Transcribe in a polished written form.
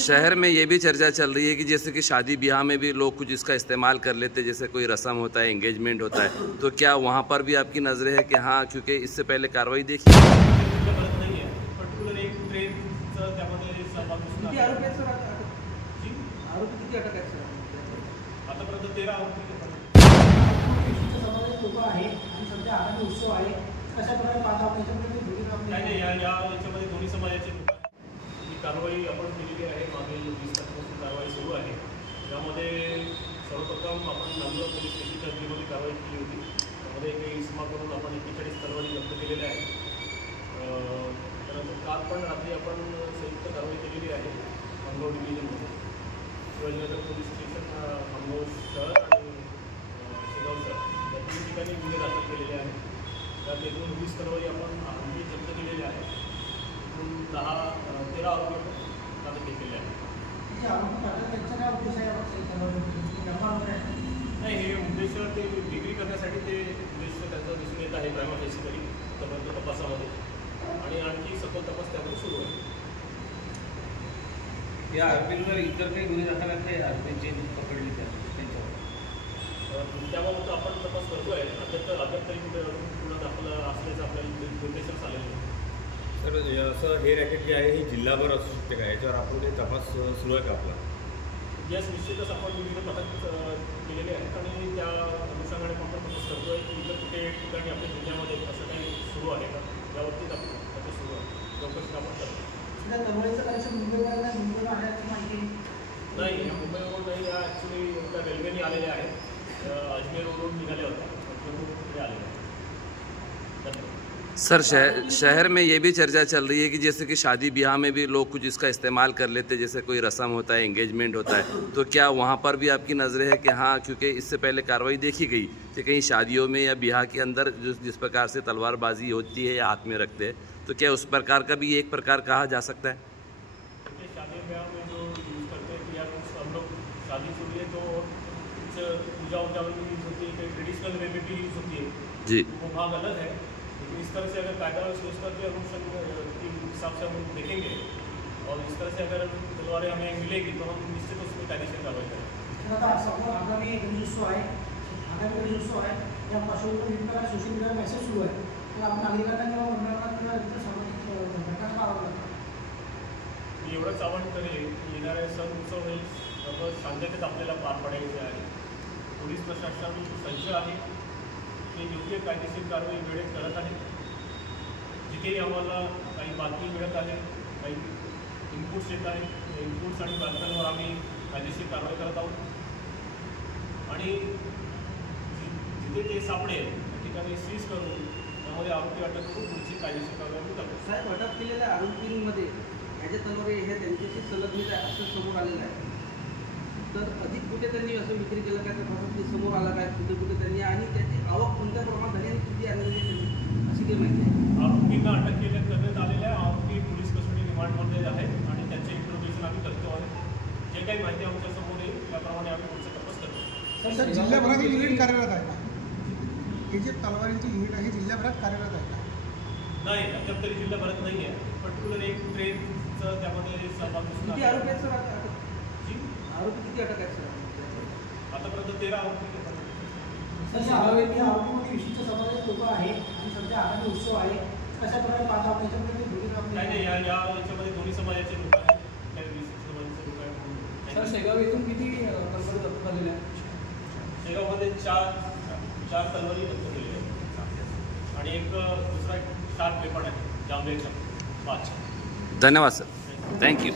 शहर में ये भी चर्चा चल रही है कि जैसे कि शादी ब्याह में भी लोग कुछ इसका इस्तेमाल कर लेते हैं, जैसे कोई रस्म होता है, एंगेजमेंट होता है, तो क्या वहाँ पर भी आपकी नज़रें है कि हाँ, क्योंकि इससे पहले कार्रवाई देखी दोन्ही समाजाचे कारवाई आपण केलेली आहे. मागील 20 तारखेपासून कारवाई सुरू आहे. त्यामध्ये सर्वप्रथम आपण नांदूर पोलीस स्टेशनच्या हद्दीमध्ये कारवाई केली होती. त्यामध्ये काही इसमाकडून आपण 41 तलवारी जप्त केलेल्या आहेत. त्यानंतर काल पण रात्री आपण संयुक्त कारवाई केलेली आहे खामगाव डिव्हिजनमध्ये. शिवाजीनगर पोलीस स्टेशन, खामगाव शहर आणि शेगाव शहर या 3 ठिकाणी गुन्हे दाखल केलेले आहेत. त्यात एकूण 20 तलवारी आपण आणखी जप्त केलेल्या आहेत. 13 आरोपी ताब्यात घेतलेले आहेत. नाही, हे उद्देश ते विक्री करण्यासाठी ते उद्देश त्यांचा दिसून येत आहे प्रायमा फेसी तरी तपासामध्ये, आणि आणखी सखोल तपास त्यामध्ये सुरू आहे. या आरोपींवर इतर काही गुन्हे दाखल आहेत का? आरोपींची पकडली त्यांच्यावर त्याबाबत आपण तपास करतो आहे. अद्याप तरी कुठे गुन्हा दाखल असल्याचं आपल्याला निर्देशक आलेलं आहे. सर, असं हे रॅकेट जे आहे ही जिल्हाभर असू शकते का? याच्यावर आपण काही तपास सुरू आहे का आपला? यास निश्चितच आपण विविध पथक केलेले आहेत आणि त्या अनुषंगाने आपण तपास करतो आहे की इतर कुठे ठिकाणी आपल्या जिल्ह्यामध्ये असं काही सुरू आहे का, यावरतीच आपण तपास सुरू आहे. चौकशी आपण करतो. नाही, मुंबईवरून नाही, या ॲक्च्युली त्या रेल्वेने आलेल्या आहेत. अजमेरवरून निघाल्या होत्या, पुढे आलेल्या आहेत. धन्यवाद. सर, शहर में ये भी चर्चा चल रही है कि जैसे कि शादी ब्याह में भी लोग कुछ इसका इस्तेमाल कर लेते हैं, जैसे कोई रस्म होता है, एंगेजमेंट होता है, तो क्या वहाँ पर भी आपकी नज़रें है कि हाँ, क्योंकि इससे पहले कार्रवाई देखी गई कि कहीं शादियों में या ब्याह के अंदर जिस प्रकार से तलवारबाजी होती है या हाथ में रखते हैं, तो क्या उस प्रकार का भी एक प्रकार कहा जा सकता है? शादी ब्याह में जो यूज़ करते हैं या कुछ हम लोग शादी के लिए तो कुछ पूजा वूजा में यूज़ होती है, कहीं ट्रेडिशनल वे में भी यूज़ होती है जी, वो भाग अलग है. इस तरह से अगर कायदा व्यवस्था के अनुसार के हिसाब से हम देखेंगे और इस तरह से अगर तलवारें हमें मिलेगी तो हम निश्चित उसमें कायदेशीर कार्रवाई करेंगे. आगामी गणेशोत्सव आहे या पार्श्वभूमीवर विविध सोशल मीडियावर मेसेज सुरू आहे, तर आपण नागरिकांना किंवा मंडळांना किंवा इतर सामाजिक घटकांना आवडलं. मी एवढंच आवाहन करेन की येणारे सण उत्सव हे शांततेत आपल्याला पार पाडायचे आहे. पोलीस प्रशासन सज्ज आहे, ते योग्य कायदेशीर कारवाई वेळेत करत आहे. जिथेही आम्हाला काही बातमी मिळत आहे, काही इनपुट्स येत आहेत, त्या इनपुट्स आणि बातम्यांवर आम्ही कायदेशीर कारवाई करत आहोत. आणि जिथे ते सापडेल त्या ठिकाणी सीज करून त्यामध्ये आरोपी अटक करून पुढची कायदेशीर कारवाई करतो. साहेब, अटक केलेल्या आरोपींमध्ये ह्याच्या तलवारी हे त्यांच्याशी संलग्नित आहे असं समोर आलेलं आहे. तर अधिक कुठे त्यांनी असं विक्री केलं काय, तपासात ते समोर आला काय, कुठे त्यांनी, आणि त्याची आवक कोणत्या प्रमाणात झाली आणि किती आणलेली त्यांनी, अशी काही माहिती आहे? आरोपींना अटक करण्यात आलेल्या आरोपी पोलीस कस्टडी रिमांडमध्ये आहेत आणि त्यांचे इंट्रोगेशन आम्ही करतो आहे. जे काही माहिती आमच्या समोर येईल त्याप्रमाणे आम्ही पुढचा तपास करतो. सर, जिल्ह्याभरात युनिट कार्यरत आहे का? हे जे तलवारींची युनिट आहे जिल्ह्याभरात कार्यरत आहे का? नाही, अद्याप तरी जिल्ह्याभरात नाही आहे. पर्टिक्युलर एक ट्रेनचं त्यामध्ये सहभाग दिसून किती आरोपी आहेत सर? आरोपी किती अटक आहेत सर? आतापर्यंत 13 आरोपी. सर, आरोपीमध्ये विशिष्ट समाजाचे लोक आहेत आणि सध्या आगामी उत्सव आहे, कशा प्रकारे पाहता आपण याच्यामध्ये? नाही, याच्यामध्ये दोन्ही समाजाचे लोक आहेत, काही विशिष्ट समाजाचे लोक आहेत. सर, शेगाव येथून किती तलवारी जप्त झालेल्या आहेत? शेगावमध्ये 4 तलवारी जप्त केलेल्या आहेत आणि एक दुसरा 7 वेपण आहे, जांभेचा 5. धन्यवाद सर, थँक्यू.